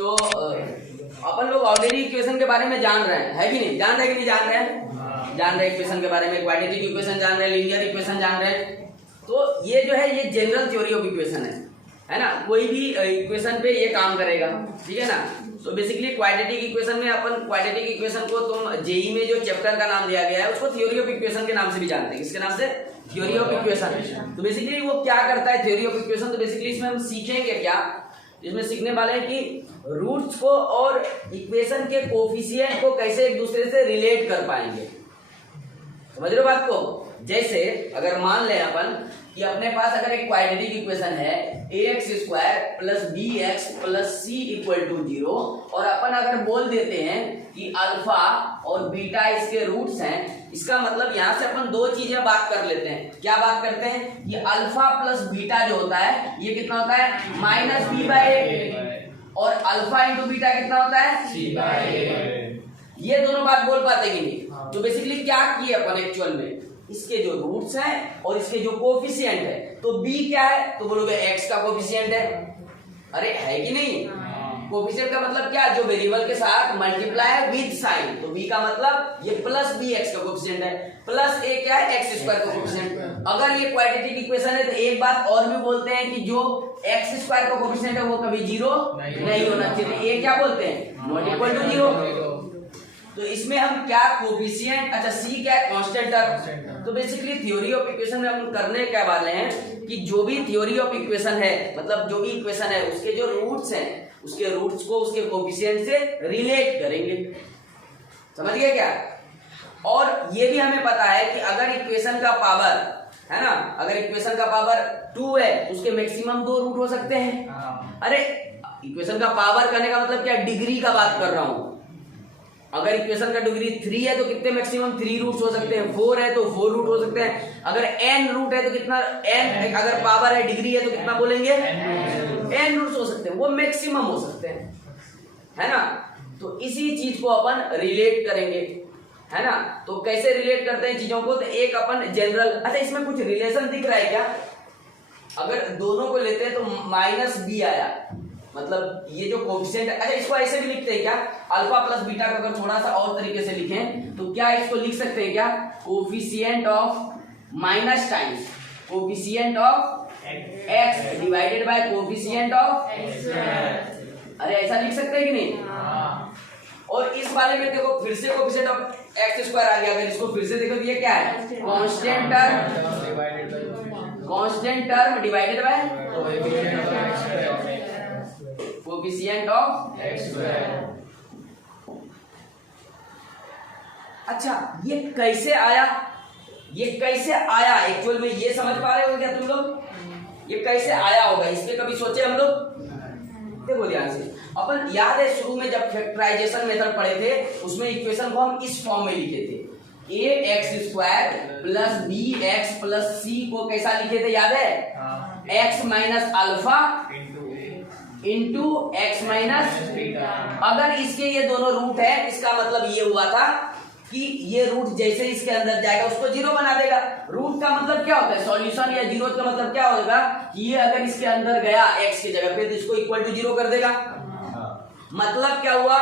तो अपन लोग already equation के बारे में जान रहे हैं, है कि नहीं? जान रहे हैं कि नहीं जान रहे हैं? जान रहे हैं इक्वेशन के बारे में, क्वाड्रेटिक इक्वेशन जान रहे हैं, लीनियर इक्वेशन जान रहे हैं। तो ये जो है ये जनरल थ्योरी ऑफ इक्वेशन है ना? कोई भी इक्वेशन पे ये काम करेगा, ठीक है ना? तो बेसिकली क्वाड्रेटिक इक्वेशन में अपन क्वाड्रेटिक इक्वेशन को तुम जेई में जो चैप्टर का नाम दिया गया है उसको थ्योरी ऑफ इक्वेशन के नाम से भी जानते हैं। किसके नाम से? Theory of equation. तो बेसिकली वो क्या करता है थ्योरी ऑफ इक्वेशन? तो बेसिकली इसमें हम सीखेंगे क्या, इसमें सीखने वाले हैं कि रूट्स को और इक्वेशन के कोफिशिएंट को कैसे एक दूसरे से रिलेट कर पाएंगे। समझ रहे हो बात को? जैसे अगर मान लें अपन कि अपने पास अगर एक क्वाड्रेटिक इक्वेशन है ax square plus bx plus c equal to 0 और अपन अगर बोल देते हैं कि अल्फा और बीटा इसके रूट्स हैं, इसका मतलब यहाँ से अपन दो चीजें बात कर लेते हैं। क्या बात करते हैं कि अल्फा प्लस बीटा जो होता है ये कितना होता है माइनस बी बाई ए, और अल्फा इंटू बीटा कितना होता है सी बाई ए। ये दोनों बात बोल पाते कि नहीं? तो बेसिकली क्या किए अपन एक्चुअल में, इसके जो रूट्स हैं और इसके जो कोफिशिएंट है, तो b क्या है? तो बोलोगे x का कोफिशिएंट है। अरे है कि नहीं? कोफिशिएंट का मतलब क्या? जो वेरिएबल के साथ मल्टीप्लाई विद साइन, तो b का मतलब ये प्लस bx का कोफिशिएंट है, प्लस a क्या है x स्क्वायर का कोफिशिएंट। अगर ये क्वाड्रेटिक इक्वेशन है तो एक बात और भी बोलते हैं कि जो x स्क्वायर का कोफिशिएंट है वो कभी जीरो नहीं होना चाहिए। a क्या बोलते हैं? Not equal to zero. तो इसमें हम क्या कोफिशिएंट, अच्छा c क्या है? Constant term. तो बेसिकली थ्योरी ऑफ इक्वेशन में हम करने क्या वाले हैं कि जो भी थ्योरी ऑफ इक्वेशन है, मतलब जो भी इक्वेशन है उसके जो रूट्स हैं उसके रूट्स को उसके कोफिशिएंट से रिलेट करेंगे। समझ गए क्या? और ये भी हमें पता है कि अगर इक्वेशन का पावर है ना, अगर इक्वेशन का पावर 2 है उसके मैक्सिमम 2 रूट हो सकते हैं। अरे इक्वेशन का पावर करने का मतलब क्या? डिग्री का बात कर रहा हूं। अगर इक्वेशन का डिग्री 3 है तो कितने मैक्सिमम 3 रूट्स हो सकते हैं, 4 है तो 4 रूट हो सकते हैं। अगर n रूट है तो कितना n, अगर पावर है डिग्री है तो कितना बोलेंगे n रूट्स हो सकते हैं, वो मैक्सिमम हो सकते हैं, है ना? तो इसी चीज को अपन रिलेट करेंगे, है ना? तो कैसे रिलेट करते हैं चीजों को? तो एक अपन जनरल, अच्छा इसमें कुछ रिलेशन दिख रहा है क्या? अगर दोनों को लेते हैं तो माइनस बी आया, मतलब ये जो कोफिशिएंट है, अच्छा इसको ऐसे भी लिखते हैं क्या? अल्फा प्लस बीटा को अगर थोड़ा सा और तरीके से लिखें तो क्या इसको लिख सकते हैं क्या? Coefficient of minus times coefficient of x divided by coefficient of x। अरे ऐसा लिख सकते हैं कि नहीं? और इस वाले में देखो फिर से कोफिशिएंट ऑफ x स्क्वायर आ गया। अगर इसको फिर से देखो तो ये क्या है? Constant term divided by coefficient of x square. अच्छा ये कैसे आया? ये कैसे आया एक्चुअल में ये समझ पा रहे हो क्या तुम लोग? ये कैसे आया होगा, इस पे कभी सोचे हम लोग? देखो ध्यान से, अपन याद है शुरू में जब फैक्टराइजेशन मेथड पढ़े थे उसमें इक्वेशन को हम इस फॉर्म में लिखे थे, ax square plus bx plus c को कैसा लिखे थे याद है? x minus alpha into x minus beta. अगर इसके ये दोनों रूट है इसका मतलब ये हुआ था कि ये रूट जैसे इसके अंदर जाएगा उसको जीरो बना देगा। रूट का मतलब क्या होता है? सॉल्यूशन। या जीरो का मतलब क्या होगा कि ये अगर इसके अंदर गया एक्स की जगह पे तो इसको इक्वल टू जीरो कर देगा। मतलब क्या हुआ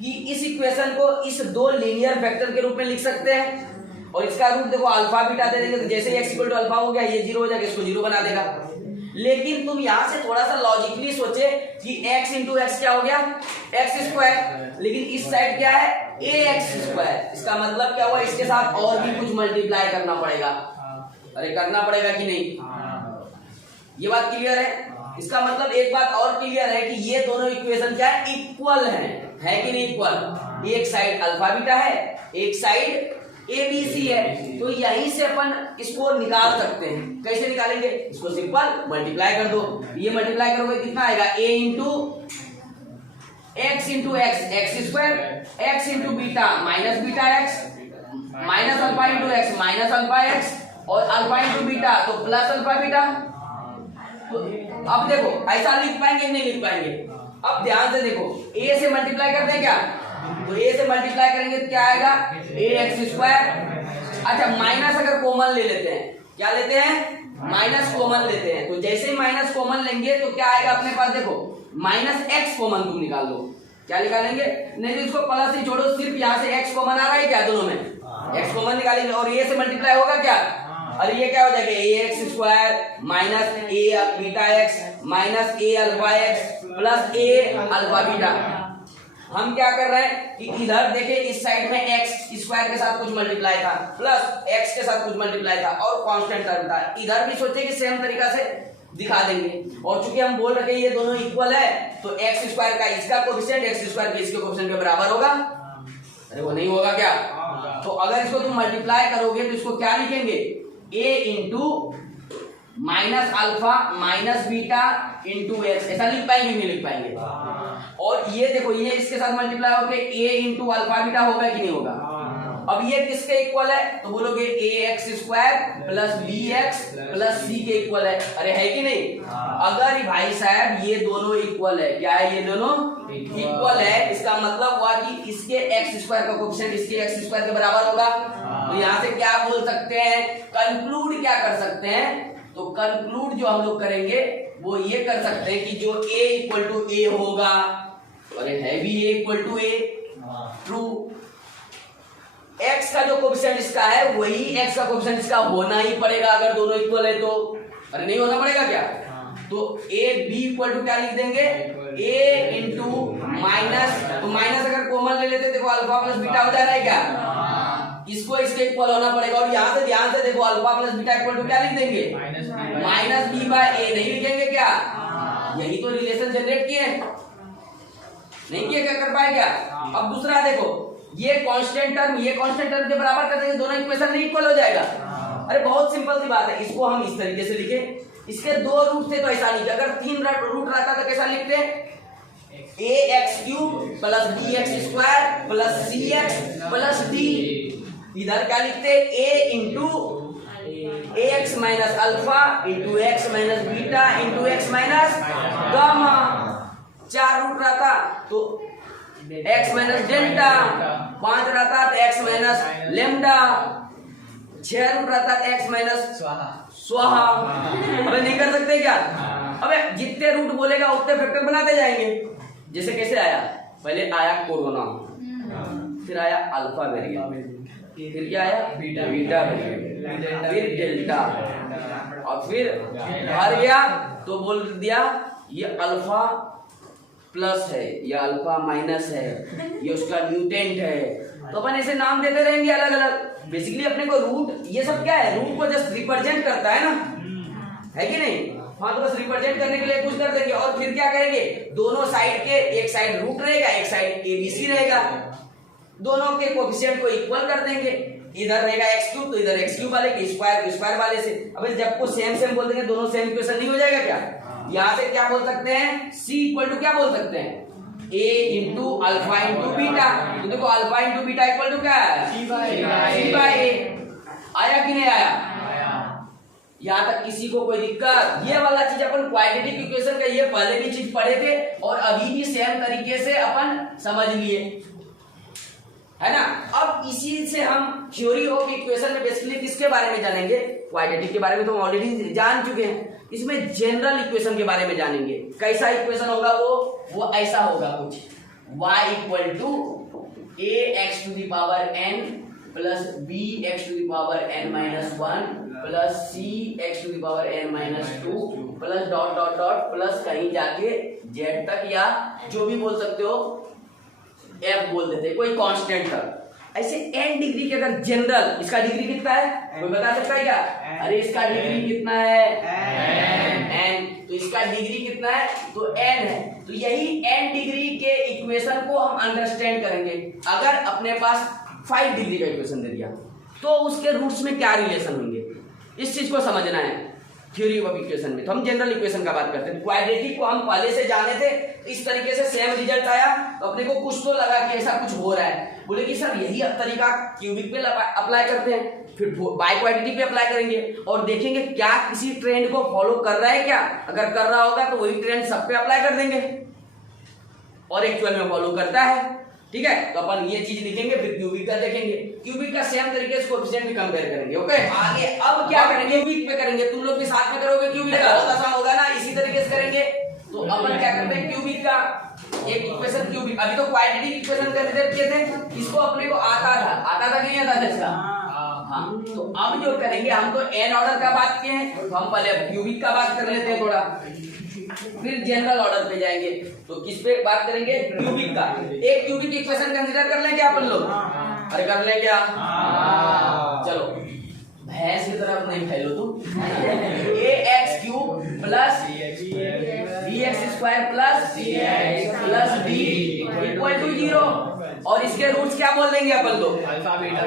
कि इस इक्वेशन को इस दो लीनियर वेक्टर के रूप में लिख सकते हैं और इसका रूट देखो अल्फा बीटा दे देंगे तो जैसे एक्स इक्वल टू अल्फा हो गया ये जीरो हो जाएगा, इसको जीरो बना देगा। लेकिन तुम यहां से थोड़ा सा लॉजिकली सोचे कि x इंटू एक्स क्या हो गया? X square. लेकिन इस साइड क्या है? ax square. इसका मतलब क्या हुआ? इसके साथ और भी कुछ मल्टीप्लाई करना पड़ेगा। अरे करना पड़ेगा कि नहीं? ये बात क्लियर है? इसका मतलब एक बात और क्लियर है कि ये दोनों इक्वेशन क्या है? इक्वल है कि नहीं इक्वल? एक साइड अल्फा बीटा है, एक साइड ABC है। तो यहीं से अपन इसको निकाल सकते हैं। कैसे निकालेंगे? इसको सिंपल मल्टीप्लाई कर दो। ये मल्टीप्लाई करोगे कितना आएगा? a into x x square, x into beta minus beta x, minus alpha into x minus alpha x, और अल्फा इंटू बीटा तो प्लस अल्फा बीटा। तो अब देखो ऐसा लिख पाएंगे नहीं लिख पाएंगे? अब ध्यान से देखो, a से मल्टीप्लाई करते हैं क्या? तो a से मल्टीप्लाई करेंगे तो क्या आएगा? ax square. अच्छा माइनस अगर कॉमन ले लेते हैं, क्या लेते हैं? माइनस कॉमन लेते हैं। तो जैसे ही माइनस कॉमन लेंगे तो क्या आएगा अपने पास? देखो माइनस एक्स कॉमन तुम निकाल लो। क्या निकालेंगे? नहीं तो इसको प्लस ही छोड़ो, सिर्फ यहाँ से एक्स कॉमन आ रहा है क्या दोनों में? एक्स कॉमन निकालेंगे और ये से मल्टीप्लाई होगा क्या? अरे ये क्या हो जाएगा? ए एक्स स्क्वायर माइनस ए बीटा एक्स माइनस ए अल्फा एक्स प्लस ए अल्फा बीटा। हम क्या कर रहे हैं कि इधर देखिए इस साइड में एक्स स्क्वायर के साथ कुछ मल्टीप्लाई था प्लस एक्स के साथ कुछ मल्टीप्लाई था और कांस्टेंट टर्म था। इधर भी सोचे कि सेम तरीका से दिखा देंगे और चूंकि हम बोल रखे ये दोनों इक्वल है तो एक्स स्क्वायर का इसका कोएफिशिएंट एक्स स्क्वायर के इसके कोएफिशिएंट के बराबर होगा। अरे वो नहीं होगा क्या? तो अगर इसको तुम मल्टीप्लाई करोगे तो इसको क्या लिखेंगे? A into minus alpha minus beta into x, ऐसा लिख पाएंगे? नहीं लिख पाएंगे। और ये देखो ये इसके साथ मल्टीप्लाई होकर ए इंटू अल्फा बीटा होगा कि नहीं होगा? अब ये किसके इक्वल है? तो बोलोगे a x square plus B x plus c के इक्वल है। अरे है कि नहीं? अगर भाई साहब ये दोनों इक्वल है, क्या है? ये दोनों इक्वल है, इसका मतलब हुआ कि इसके एक्स स्क्वायर का कोएफिशिएंट इसके एक्स स्क्वायर के बराबर होगा। तो यहाँ से क्या बोल सकते हैं? कंक्लूड क्या कर सकते हैं? तो कंक्लूड जो हम लोग करेंगे वो ये कर सकते हैं कि जो a इक्वल टू ए होगा, अरे है भी a equal to A, true. x का जो कोएफिशिएंट इसका है वही x का कोएफिशिएंट इसका होना ही पड़ेगा अगर दोनों इक्वल है तो। अरे नहीं होना पड़ेगा क्या? तो a b इक्वल टू क्या लिख देंगे? a इंटू माइनस, तो माइनस अगर कॉमन ले लेते देखो अल्फा प्लस बीटा हो जा रहा है क्या? इसको इसके इक्वल होना पड़ेगा और यहाँ से ध्यान से देखो alpha plus beta equal to क्या लिख देंगे? Minus B by A. नहीं लिखेंगे क्या? यही तो रिलेशन जनरेट किए, नहीं किए? क्या कर पाए क्या? अब दूसरा देखो ये कांस्टेंट टर्म ये कांस्टेंट टर्म के बराबर कर देंगे, दोनों इक्वेशन नहीं इक्वल हो जाएगा। अरे बहुत सिंपल सी बात है, इसको हम इस तरीके से लिखे, इसके दो रूट थे तो ऐसा लिखे, अगर तीन रूट रहता तो कैसा लिखते? A x cube plus B x square plus C x plus d. इधर क्या लिखते? A into a x minus alpha into x minus beta into x minus gamma. चार रूट रहता तो एक्स माइनस डेल्टा, पांच रहता तो एक्स माइनस लेमडा, छह रूट रहता तो एक्स माइनस स्वाहा। अबे नहीं कर सकते क्या? अबे जितने रूट बोलेगा उतने फैक्टर बनाते जाएंगे। जैसे कैसे आया? पहले आया कोरोना, फिर आया अल्फा वेरिएंट, फिर क्या आया? बीटा वेरिएंट, फिर डेल्टा, और फिर बाहर गया तो बोल दिया ये अल्फा प्लस है या अल्फा माइनस है, ये उसका म्यूटेंट है। तो अपन ऐसे नाम देते रहेंगे अलग अलग। बेसिकली अपने को रूट ये सब क्या है? रूट को जस्ट रिप्रेजेंट करता है ना, है कि नहीं? हाँ, तो बस रिप्रेजेंट करने के लिए कुछ कर देंगे और फिर क्या करेंगे? दोनों साइड के, एक साइड रूट रहेगा एक साइड एबीसी रहेगा, दोनों के कोएफिशिएंट को इक्वल कर देंगे। इधर रहेगा एक्स क्यूब तो इधर एक्स क्यूब वाले के स्क्वायर वाले से। अब जब को सेम सेम बोल देंगे दोनों सेम इक्वेशन नहीं हो जाएगा क्या? यहाँ से क्या बोल सकते हैं? c इक्वल टू क्या बोल सकते हैं? a into alpha into beta. तो देखो alpha into beta equal to क्या है? c by a। आया कि नहीं आया? यहाँ तक किसी को कोई दिक्कत? ये वाला चीज अपन क्वाड्रेटिक इक्वेशन का ये पहले भी चीज पढ़े थे और अभी भी सेम तरीके से अपन समझ लिए, है ना? अब इसी से हम थ्योरी ऑफ इक्वेशन में बेसिकली किसके बारे में जानेंगे? क्वाड्रेटिक के बारे में तो हम ऑलरेडी जान चुके हैं। इसमें जनरल इक्वेशन के बारे में जानेंगे। कैसा इक्वेशन होगा वो ऐसा होगा कुछ, y equal to A X to the power n plus B X to the power n minus 1 plus C X to the power n minus 2 plus dot dot dot plus कहीं जाके z तक या जो भी बोल सकते हो f बोल देते, कोई कांस्टेंट तक। ऐसे n डिग्री के अगर जनरल, इसका डिग्री कितना है कोई बता सकता है क्या? अरे इसका डिग्री कितना है? n। तो इसका डिग्री कितना है? तो n है। तो यही n डिग्री के इक्वेशन को हम अंडरस्टैंड करेंगे। अगर अपने पास 5 डिग्री का इक्वेशन दे दिया तो उसके रूट्स में क्या रिलेशन होंगे, इस चीज को समझना है थ्योरी ऑफ इक्वेशन में। तो हम जनरल इक्वेशन का बात करते हैं। क्वाड्रेटिक को हम पहले से जाने थे, इस तरीके से सेम रिजल्ट आया तो अपने को कुछ तो लगा कि ऐसा कुछ हो रहा है। बोले कि सर यही तरीका क्यूबिक पे अप्लाई करते हैं, फिर बाई क्वाड्रेटिक पे अप्लाई करेंगे और देखेंगे क्या किसी ट्रेंड को फॉलो कर रहा है क्या। अगर कर रहा होगा तो वही ट्रेंड सब पे अप्लाई कर देंगे और एक्चुअल में फॉलो करता है। ठीक है, तो अपन ये चीज लिखेंगे, फिर क्यूबिक का देखेंगे, क्यूबिक का सेम तरीके से कोएफिशिएंट भी कंपेयर करेंगे। ओके, आगे अब क्या करेंगे? क्यूबिक पे करेंगे, तुम लोग भी साथ में करोगे क्यूबिक का, बहुत आसान होगा ना। इसी तरीके से करेंगे, तो अपन क्या करते हैं, क्यूबिक का एक इक्वेशन क्यूबिक, अभी तो क्वाड्रेटिक इक्वेशन कंसीडर किए थे, इसको अपने को आता था कि नहीं आता था इसका? हाँ, तो अब जो करेंगे, हम तो एन ऑर्डर का बात किए हैं, तो हम पहले क्यूबिक का बात कर लेते हैं थोड़ा, फिर जनरल ऑर्डर पे जाएंगे। तो किस पे बात करेंगे? क्यूबिक का। एक क्यूबिक इक्वेशन कंसीडर कर लें क्या अपन लोग? अरे कर लें क्या? चलो भैंस की तरफ नहीं फैलो तुम। A x cube plus B x square plus b equal to 0, और इसके रूट्स क्या बोल देंगे अपन लोग? Alpha beta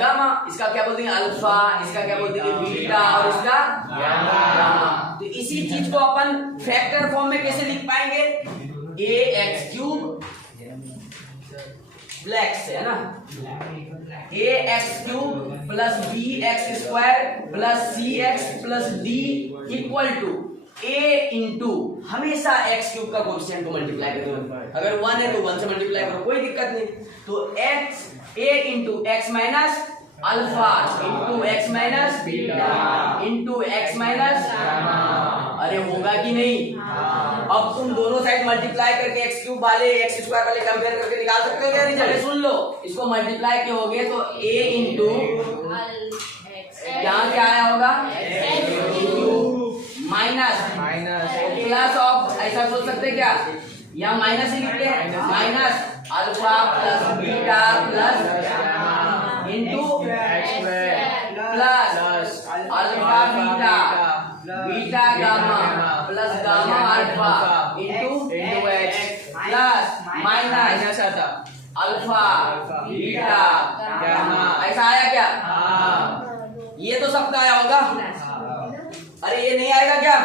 gamma. इसका क्या बोल देंगे? अल्फा, इसका क्या बोल देंगे? बीटा, और इसका गामा। तो इसी चीज को अपन फैक्टर फॉर्म में कैसे लिख पाएंगे? ए एक्स क्यूब ब्लैक से, है ना, a x cube plus B x square plus C x plus d equal to a into, हमेशा एक्स क्यूब का कोएफिशिएंट को मल्टीप्लाई करो, अगर 1 है तो 1 से मल्टीप्लाई करो, कोई दिक्कत नहीं। तो x a into x minus alpha into x minus beta into x minus, अरे होगा कि नहीं? अब तुम दोनों साइड मल्टीप्लाई करके एक्स क्यूब वाले एक्स स्क्वायर वाले कंपेयर करके निकाल सकते हो क्या रिजल्ट? सुन लो, इसको मल्टीप्लाई किए तो ए इंटू यहाँ क्या आया होगा? माइनस प्लस ऑफ, ऐसा सोच सकते क्या? या माइनस ही लिखते हैं, minus alpha plus beta plus into plus alpha beta gamma plus gamma alpha into x plus minus alpha beta gamma. ऐसा आया क्या? ये तो सबका आया होगा। अरे ये नहीं आएगा क्या?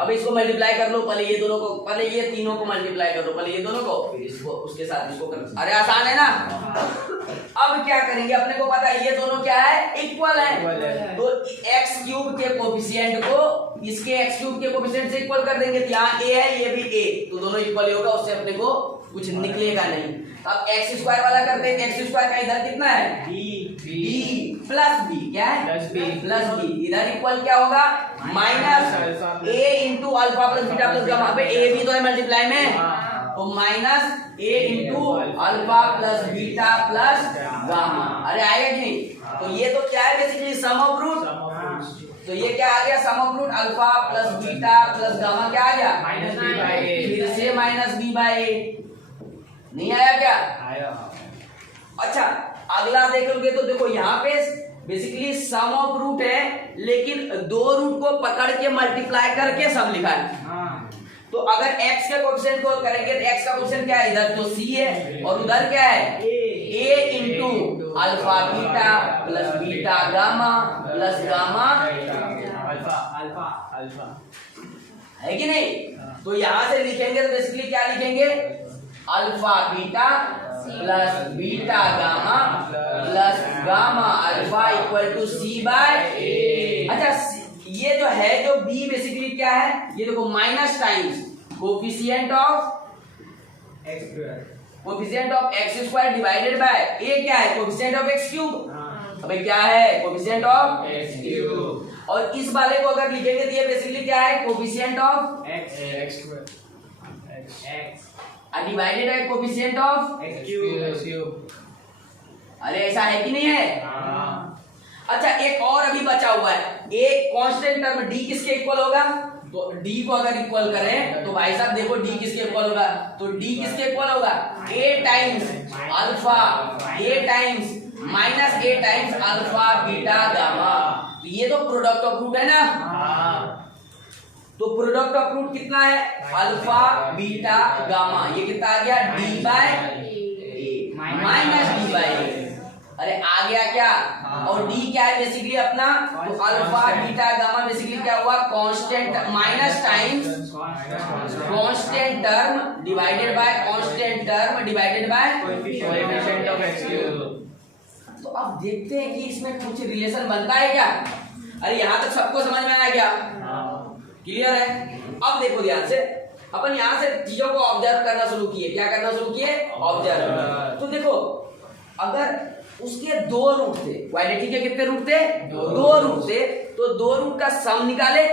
अब इसको मल्टीप्लाई कर लो, पहले ये दोनों को, पहले ये तीनों को मल्टीप्लाई कर लो, पहले ये दोनों को, फिर इसको उसके साथ इसको कर। अरे आसान है ना। अब क्या करेंगे, अपने को पता है ये दोनों क्या है? इक्वल है। तो एक्स क्यूब के कोफिशिएंट को इसके एक्स क्यूब के कोफिशिएंट से इक्वल कर देंगे। यहाँ ए है, ये भी ए, तो दोनों इक्वल होगा, उससे अपने को कुछ निकलेगा नहीं। अब एक्स स्क्वायर वाला करते हैं। एक्स स्क्वायर का इधर कितना है? बी प्लस बी, क्या है? Plus B. इधर इक्वल क्या होगा? Minus a into alpha plus beta plus gamma. अबे ए भी तो है मल्टीप्लाई में, तो minus a into alpha plus beta plus gamma. अरे आएगा कि नहीं? तो ये तो क्या है? Basically sum of root. तो ये क्या आ गया? Sum of root alpha plus beta plus gamma क्या आ गया? Minus b by a. फिर से माइनस बी बाई ए। नहीं आया क्या? आया। अच्छा, अगला देखोगे तो देखो यहाँ पे बेसिकली सम ऑफ रूट है, लेकिन दो रूट को पकड़ के मल्टीप्लाई करके सब लिखा है। तो अगर x के कोएफिशिएंट को करेंगे तो x का कोएफिशिएंट क्या है? इधर तो c है और उधर क्या है? a into alpha beta plus beta gamma plus gamma alpha, है कि नहीं? तो यहां से लिखेंगे तो बेसिकली क्या लिखेंगे? Alpha beta plus beta gamma plus gamma alpha equal to c by a. अच्छा, ये जो है, जो b बेसिकली क्या है? ये देखो minus times coefficient of x square divided by a. क्या है? Coefficient of x cube. अबे क्या है? Coefficient of x cube. और इस वाले को अगर लिखेंगे तो ये बेसिकली क्या है? Coefficient of x divided by coefficient of x cube. अरे ऐसा है कि नहीं है? अच्छा, एक और अभी बचा हुआ है, एक कांस्टेंट टर्म d किसके इक्वल होगा? तो d को अगर इक्वल करें तो भाई साहब देखो d किसके इक्वल होगा? तो d किसके इक्वल होगा? a times alpha, a times minus a times alpha beta gamma. तो ये तो प्रोडक्ट ऑफ रूट है ना। तो प्रोडक्ट ऑफ रूट कितना है? Alpha beta gamma. ये कितना आ गया? d बाय ए माइनस d बाय ए। अरे आ गया क्या? और d क्या है बेसिकली अपना? तो अल्फा बीटा गामा बेसिकली क्या हुआ? Constant minus times constant term divided by constant term divided by coefficient of x cube. तो अब देखते हैं कि इसमें कुछ रिलेशन बनता है क्या। अरे यहाँ तक सबको समझ में आया क्या? क्लियर है? अब देखो ध्यान से, अपन यहाँ से चीजों को ऑब्जर्व करना शुरू किए। क्या करना शुरू किए? ऑब्जर्व। तो देखो, अगर उसके 2 रूट थे, क्वाड्रेटिक के कितने रूट थे? 2 रूट थे। तो 2 रूट का सम निकाले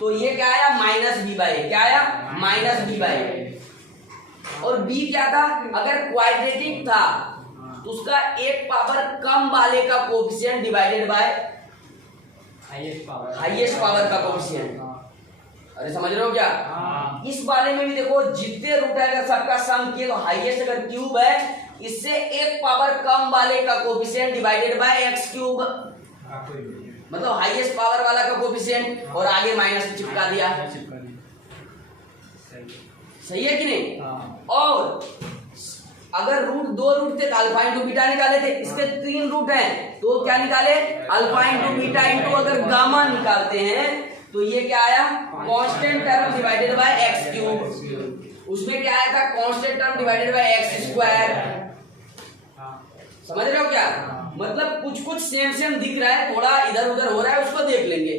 तो ये क्या आया? -b/a। क्या आया? -b/a। और b क्या था? अगर क्वाड्रेटिक था तो उसका एक पावर कम वाले का coefficient divided by highest power का कोएफिशिएंट। अरे समझ रहे हो क्या? इस वाले में भी देखो जितने रूट है सबका सम किए तो हाईएस्ट अगर क्यूब है इससे एक पावर कम वाले का coefficient divided by x cube, मतलब हाईएस्ट पावर वाला का कोएफिशिएंट, और आगे माइनस चिपका दिया। सही है कि नहीं? और अगर रूट 2 रूट थे तो अल्फा इंटू बीटा निकाले थे, इसके 3 रूट हैं तो क्या निकाले? अल्फा इंटू बीटा इंटू अगर गामा निकालते हैं तो ये क्या आया? Constant term divided by x cube. उसमें क्या आया था? Constant term divided by x square. समझ रहे हो क्या? मतलब कुछ कुछ सेम दिख रहा है, थोड़ा इधर उधर हो रहा है, उसको देख लेंगे।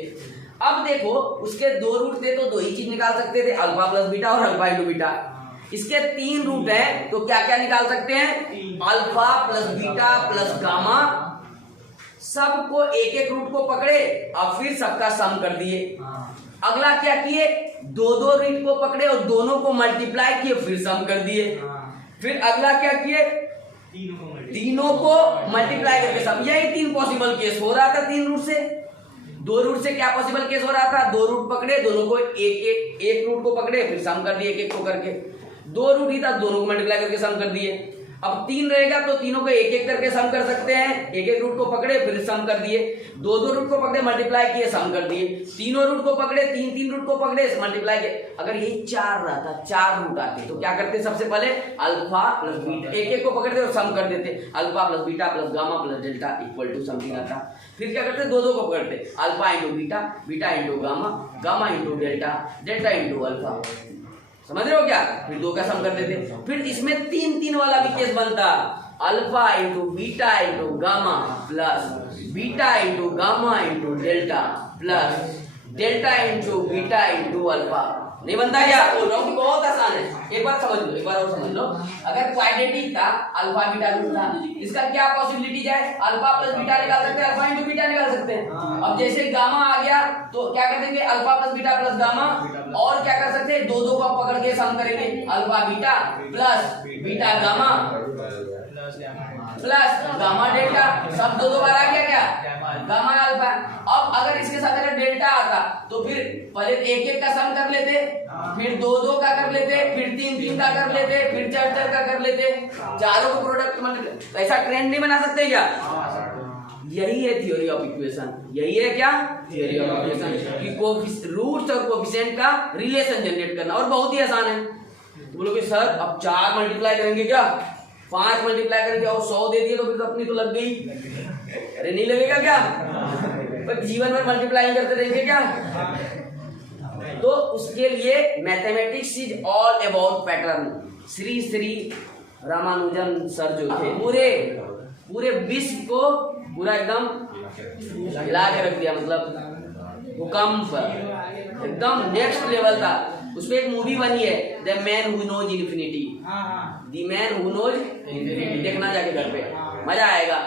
अब देखो उसके 2 रूट थे तो 2 ही चीज निकाल सकते थे, अल्फा प्लस बीटा और अल्फा इंटू बीटा। इसके 3 रूट हैं तो क्या क्या निकाल सकते हैं? Alpha plus beta plus gamma. सबको एक एक रूट को पकड़े और फिर सबका सम कर दिए। अगला क्या किए? 2 रूट को पकड़े और दोनों को मल्टीप्लाई किए फिर सम कर दिए। फिर अगला क्या किए? तीनों को मल्टीप्लाई करके सम। यही 3 पॉसिबल केस हो रहा था 3 रूट से। 2 रूट से क्या पॉसिबल केस हो रहा था? 2 रूट पकड़े, दोनों को एक रूट को पकड़े फिर सम कर दिए एक एक को करके। 2 रूट ही था, दोनों को मल्टीप्लाई करके सम कर दिए। अब 3 रहेगा तो तीनों को एक एक करके सम कर सकते हैं, एक एक रूट को पकड़े फिर सम कर दिए। 2 रूट को पकड़े मल्टीप्लाई किए सम कर दिए। तीनों रूट को पकड़े, 3 रूट को पकड़े मल्टीप्लाई किए। अगर ये 4 रहता, 4 रूट आते तो क्या करते? सबसे पहले अल्फा प्लस बीटा एक एक को पकड़ते और सम कर देते। Alpha plus beta plus gamma plus delta equal to something आता। फिर क्या करते? 2 को पकड़ते, alpha into beta, beta into gamma, gamma into delta, delta into alpha. समझ रहे हो क्या? फिर 2 का सम कर देते। फिर इसमें 3 वाला भी केस बनता, alpha into beta into gamma plus beta into gamma into delta plus delta into beta into alpha. नहीं बनता क्या? बोल रहा हूँ बहुत आसान है, एक बार समझ लो, एक बार और समझ लो। अगर क्वाड्रेटिक था, अल्फा बीटा रूट था, इसका क्या पॉसिबिलिटी है? अल्फा प्लस बीटा निकाल सकते हैं, अल्फा इंटू बीटा निकाल सकते हैं। अब जैसे गामा आ गया तो क्या कर देंगे? Alpha plus beta plus gamma, और क्या कर सकते हैं? 2 को पकड़ के सम करेंगे, alpha beta plus beta gamma plus gamma delta. सब 2 बार आ गया क्या? Gamma alpha. अब अगर इसके साथ अगर डेल्टा आता तो फिर पहले एक का सम कर लेते, फिर 2 का कर लेते, फिर 3 का कर लेते, फिर 4 का कर लेते, चारों को प्रोडक्ट मतलब ऐसा ट्रेंड नहीं बना सकते क्या? यही है थ्योरी ऑफ इक्वेशन। यही है क्या? थ्योरी ऑफ इक्वेशन कि रूट्स और कोएफिशिएंट का रिलेशन जनरेट करना, और बहुत ही आसान है। तो बोलोगे सर अब 4 मल्टीप्लाई करेंगे क्या? 5 मल्टीप्लाई करेंगे और 100 दे दिए तो फिर तो अपनी तो लग गई। अरे नहीं लगेगा क्या? पर जीवन में मल्टीप्लाई करते रहेंगे क्या? तो उसके लिए mathematics is all about pattern. Shri Ramanujan sir जो थे पूरे विश्व को पूरा एकदम हिला के रख दिया, मतलब भूकंप एकदम नेक्स्ट लेवल था। उसमें एक मूवी बनी है The Man Who Knows Infinity, The Man Who Knows Infinity. देखना जाके घर पे, मजा आएगा।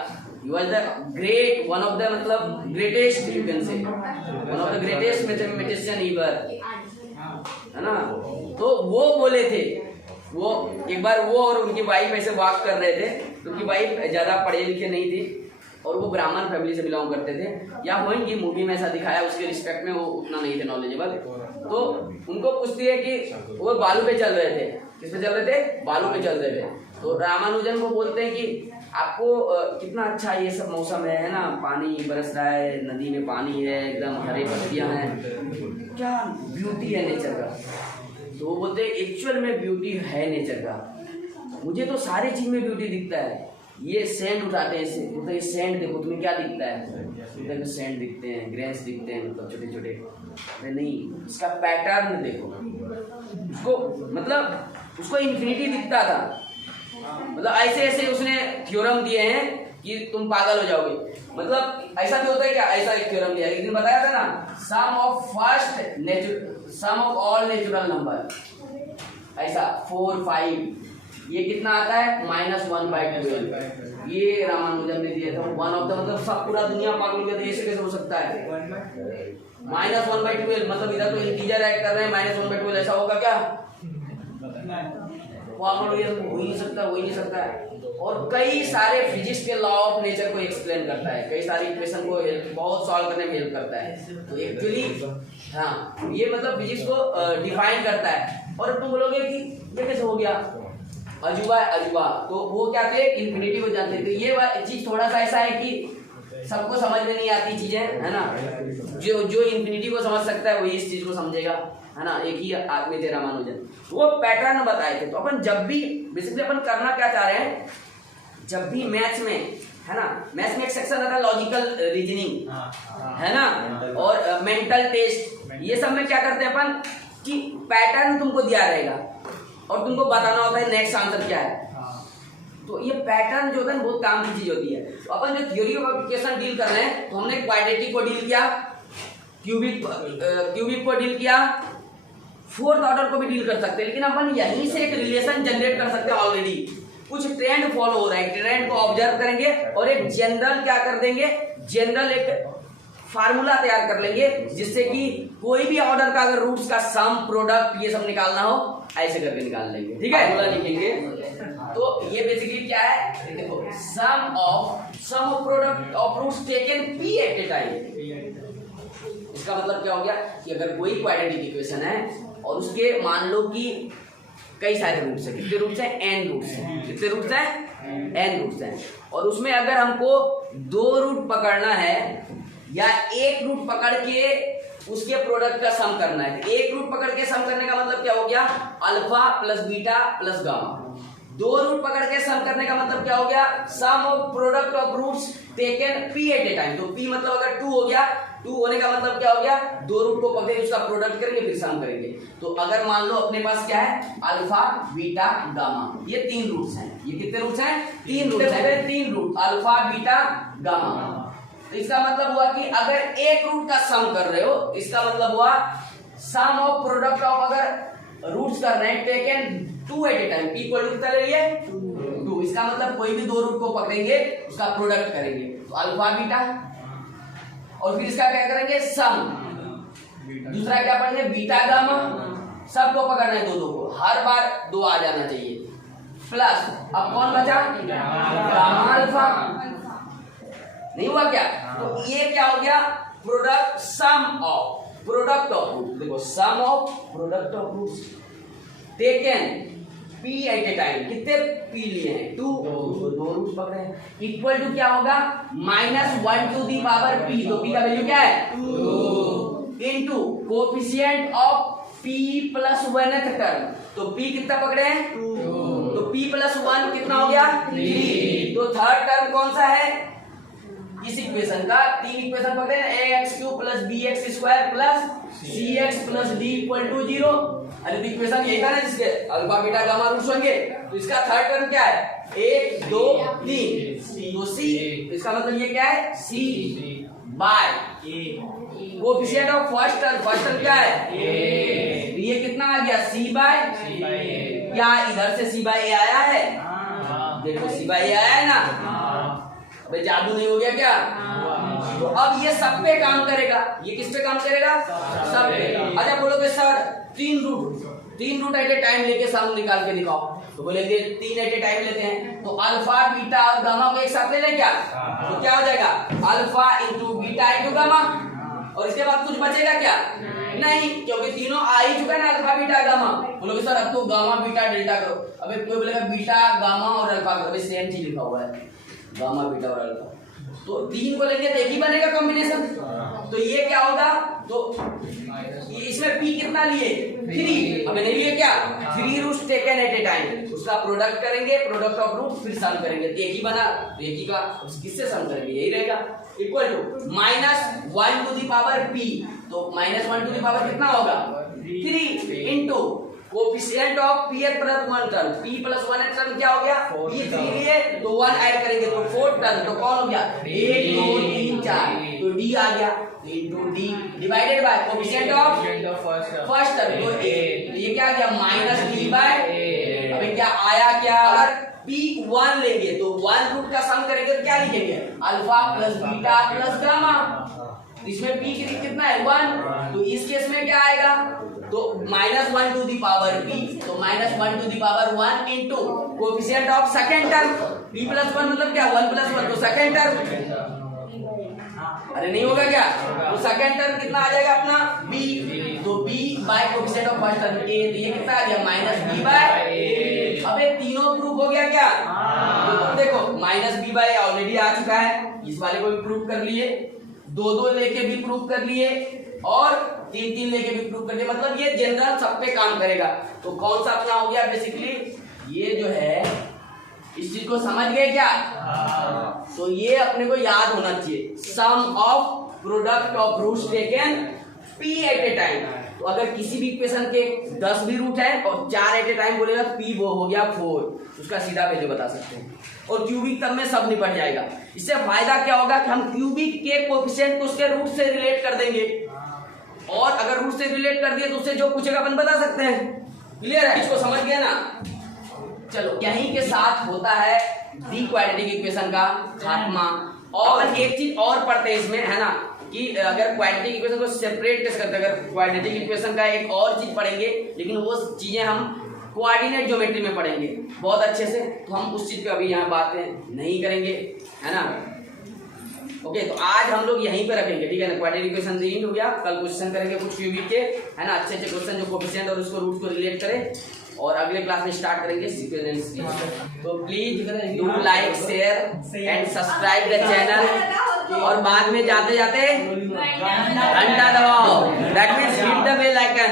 He was the great, one of the मतलब greatest you can say, one of the greatest mathematician ever, है ना? तो वो बोले थे, वो एक बार वो और उनकी वाइफ ऐसे वॉक कर रहे थे, तो उनकी वाइफ ज्यादा पढ़े लिखे नहीं थी और वो ब्राह्मण फैमिली से बिलोंग करते थे, या वो इनकी मूवी में ऐसा दिखाया, उसके रिस्पेक्ट में वो उतना नहीं थे नॉलेजेबल। तो उनको पूछती है कि वो बालू पे चल रहे थे, किस पे चल रहे थे? बालू पे चल रहे थे। तो रामानुजन को बोलते हैं कि आपको कितना अच्छा ये सब मौसम है ना, पानी बरस रहा है, नदी में पानी है, एकदम हरे पत्तियां हैं, क्या ब्यूटी है नेचर का। तो वो बोलते हैं एक्चुअल में ब्यूटी है नेचर का, मुझे तो सारी चीज में ब्यूटी दिखता है। ये सैंड उठाते हैं इससे, तो ये सैंड देखो तुम्हें क्या दिखता है? देखो सैंड दिखते हैं, ग्रेन्स दिखते हैं, मतलब छोटे छोटे। अरे नहीं, इसका पैटर्न देखो, उसको मतलब उसको इन्फिनिटी दिखता था, मतलब ऐसे ऐसे उसने थ्योरम दिए हैं कि तुम पागल हो जाओगे। मतलब ऐसा भी होता है क्या? ऐसा एक थ्योरम दिया, एक दिन बताया था ना, सम ऑफ ऑल नेचुरल नंबर, ऐसा 4, 5 ये कितना आता है -1/12। ये रामानुजन ने दिया था 1 ऑफ द, मतलब सब पूरा दुनिया पागल कर देश कैसे हो सकता है -1/12, मतलब इधर तो इंटीजर ऐड कर रहे हैं -1/12, ऐसा होगा क्या? पागल हो ही नहीं सकता, हो ही नहीं सकता है। और कई सारे फिजिक्स के लॉ ऑफ नेचर को एक्सप्लेन करता है, कई सारी इक्वेशन को बहुत सॉल्व करने में हेल्प करता है। तो एक्चुअली हाँ, ये मतलब फिजिक्स को डिफाइन करता है। और तुम बोलोगे कि ये कैसे हो गया, अजूबा है अजूबा, तो वो क्या थे, इन्फिनिटी को जानते थे। ये चीज थोड़ा सा ऐसा है कि सबको समझ में नहीं आती चीजें, है ना। जो इन्फिनिटी को समझ सकता है वही इस चीज को समझेगा, है ना। एक ही आदमी थे रामानुजन, वो पैटर्न बताए थे। तो अपन जब भी बेसिकली अपन करना क्या चाह रहे हैं, जब भी मैथ्स में, है ना, मैथ्स में एक सेक्शन आता है लॉजिकल रीजनिंग, है ना, और मेंटल टेस्ट, ये सब में क्या करते हैं अपन कि पैटर्न तुमको दिया रहेगा और तुमको बताना होता है नेक्स्ट आंसर क्या है। तो ये पैटर्न जो होता है बहुत काम की चीज होती है। तो अपन जो थ्योरी ऑफ एप्लीकेशन डील कर रहे हैं, तो हमने क्वाड्रेटिक को डील किया, क्यूबिक को डील किया, फोर्थ ऑर्डर को भी डील कर सकते हैं। लेकिन अपन यहीं से एक रिलेशन जनरेट कर सकते हैं। ऑलरेडी कुछ ट्रेंड फॉलो हो रहा है, ट्रेंड को ऑब्जर्व करेंगे और एक जनरल क्या कर देंगे, जनरल एक फार्मूला तैयार कर लेंगे, जिससे कि कोई भी ऑर्डर का अगर रूट्स का सम, प्रोडक्ट, ये सब निकालना हो, ऐसे करके निकाल लेंगे। ठीक है, फार्मूला लिखेंगे। तो ये बेसिकली क्या है, देखो, sum of product of roots taken p at a time. इसका मतलब क्या हो गया कि अगर कोई क्वाड्रेटिक इक्वेशन है और उसके मान लो कि कई सारे रूट्स हैं, कितने रूट्स हैं, n रूट्स हैं, कितने रूट्स हैं, n रूट्स हैं, और उसमें अगर हमको 2 रूट पकड़ना है या एक रूट पकड़ के उसके प्रोडक्ट का सम करना है। एक रूट पकड़ के सम करने का मतलब क्या हो गया, alpha plus beta plus gamma. 2 root पकड़ के सम करने का मतलब क्या हो गया, sum of product of roots taken p at a time. तो p मतलब अगर 2 हो गया, 2 होने का मतलब क्या हो गया, 2 रूट को पकड़ेंगे, उसका प्रोडक्ट करेंगे, फिर सम करेंगे। तो अगर मान लो अपने पास क्या है, अल्फा बीटा गामा, ये 3 रूट्स हैं। ये कितने रूट्स हैं, 3 रूट्स हैं, 3 रूट, अल्फा बीटा गामा। तो इसका मतलब हुआ कि अगर एक रूट का सम कर रहे हो, इसका मतलब हुआ सम ऑफ प्रोडक्ट ऑफ, अगर रूट्स कर रहे हैं taken 2 at a time, p equal to कितना ले लिए 2। इसका मतलब कोई भी 2 रूट को पकड़ेंगे, उसका प्रोडक्ट करेंगे, तो अल्फा बीटा, और फिर इसका क्या करेंगे, सम। दूसरा क्या पढ़ेंगे, बीटा गामा, सबको पकड़ना है 2 को, हर बार 2 आ जाना चाहिए, प्लस अब कौन बचा, गामा अल्फा। नहीं हुआ क्या, तो ये क्या हो गया, product, sum of product of root. देखो, sum of product of roots taken p at a time, कितने p लिए हैं, 2 रूट पकड़े हैं, इक्वल टू क्या होगा, -1 टू दी पावर p। तो p का वैल्यू क्या है, 2, into coefficient of p plus 1th term. तो p कितना पकड़े हैं, 2, तो p प्लस 1 कितना हो गया, 3। तो थर्ड टर्म कौन सा है, इस इक्वेशन का 3 इक्वेशन पकड़े हैं, ax³ plus bx² plus cx plus d equal to 0। अरे तो इक्वेशन यही था ना जिसके अल्फा बीटा गामा रूट्स होंगे। तो इसका थर्ड टर्म क्या है, 1 2 3, तो c, इसका मतलब ये क्या है, c by coefficient of first term क्या है, a। ये कितना आ गया, c बाय, क्या इधर से c बाय a आया है, देखो c बाय a आया है ना, अबे जादू नहीं हो गया क्या। तो अब ये सब पे काम करेगा, ये किस पे काम करेगा, सब पे। अच्छा बोलोगे sir 3 root at a time लेके सम निकाल के दिखाओ, तो बोलेंगे 3 एट ए टाइम लेते हैं, तो अल्फा बीटा और गामा को एक साथ ले लें क्या, तो क्या हो जाएगा, alpha into beta into gamma, और इसके बाद कुछ बचेगा क्या, नहीं, क्योंकि तीनों आ ही चुका है ना, अल्फा बीटा गामा। बोलोगे सर अब तो गामा बीटा डेल्टा करो, अबे कोई बोलेगा बीटा गामा और अल्फा करो, अबे सेम चीज लिखा हुआ है, गामा बीटा और अल्फा। तो 3 को लेंगे तो एक ही बनेगा कॉम्बिनेशन। तो ये क्या होगा, तो इसमें p कितना लिए, 3, हमें नहीं लिए क्या, 3 roots taken at a time, उसका प्रोडक्ट करेंगे, प्रोडक्ट ऑफ रूट, फिर सम करेंगे, तो एक ही बना, तो एक ही का किससे सम करेंगे, यही रहेगा, equal to -1 to the power p। तो -1 टू दी पावर कितना होगा, 3 into coefficient of p plus 1 term, p plus 1 term क्या हो गया, p 3 लिए तो 1 ऐड करेंगे तो 4 टर्म, तो कौन हो गया, 1 2 3 4, तो d आ गया, into d divided by coefficient of first term, तो ये क्या आ गया, -d बाय, अबे क्या भैया आया क्या, अगर P1 लेंगे तो 1 रूट का सम करेंगे तो क्या लिखेंगे, alpha plus beta plus gamma. इसमें P कितना है 1, तो इस केस में क्या आएगा, तो -1 टू दी पावर P, तो -1 to the power 1 into coefficient of second term, P plus 1 मतलब क्या 1 प्लस 1, तो सेकंड टर्म, अरे नहीं होगा क्या, तो सेकंड टर्म कितना आ जाएगा अपना B, तो B by coefficient of first term A, तो ये कितना आ गया -B बाय A। अब ये तीनों प्रूफ हो गया क्या, तो तुम देखो -B बाय A ऑलरेडी आ चुका है, इस वाले को भी प्रूफ कर लिए, 2 लेके भी प्रूफ कर लिए और 3 लेके भी प्रूफ कर लिए, मतलब ये जनरल सब पे काम करेगा। तो कौन सा अपना हो गया बेसिकली, ये जो है इस चीज को समझ गए क्या, तो ये अपने को याद होना चाहिए, sum of product of roots taken P at a time. तो अगर किसी भी इक्वेशन के 10 भी रूट है और 4 एट ए टाइम बोलेगा, P वो हो गया 4, उसका सीधा वैल्यू बता सकते हैं, और क्यूबिक तब में सब निपट जाएगा। इससे फायदा क्या होगा कि हम क्यूबिक के कोएफिशिएंट को उसके रूट से रिलेट कर देंगे, और अगर रूट से रिलेट कर दिए तो उससे जो पूछेगा अपन बता सकते हैं। क्लियर है, इसको समझ गया ना। चलो यहीं के साथ होता है दी क्वाड्रेटिक इक्वेशन का खात्मा। और एक चीज और पढ़ते हैं इसमें, है ना, कि अगर क्वाड्रेटिक इक्वेशन को सेपरेट कैसे करते हैं, अगर क्वाड्रेटिक इक्वेशन का एक और चीज पढ़ेंगे, लेकिन वो चीजें हम कोऑर्डिनेट ज्योमेट्री में पढ़ेंगे बहुत अच्छे से, तो हम उस चीज पे अभी यहाँ बातें नहीं करेंगे, है ना। ओके, तो आज हम लोग यहीं पे रखेंगे, ठीक है ना। क्वाड्रेटिक इक्वेशन एंड हो गया, कल क्वेश्चन करेंगे कुछ क्यूबिक के, है ना, अच्छे क्वेश्चन जो कोएफिशिएंट और उसको रूट को रिलेट करें, और अगले क्लास में स्टार्ट करेंगे सीक्वेंस। तो please do like share and subscribe the channel, और बाद में जाते जाते घंटा दबाओ, that means hit the bell icon.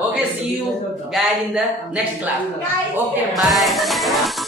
Okay, see you guys in the next class. Okay, bye.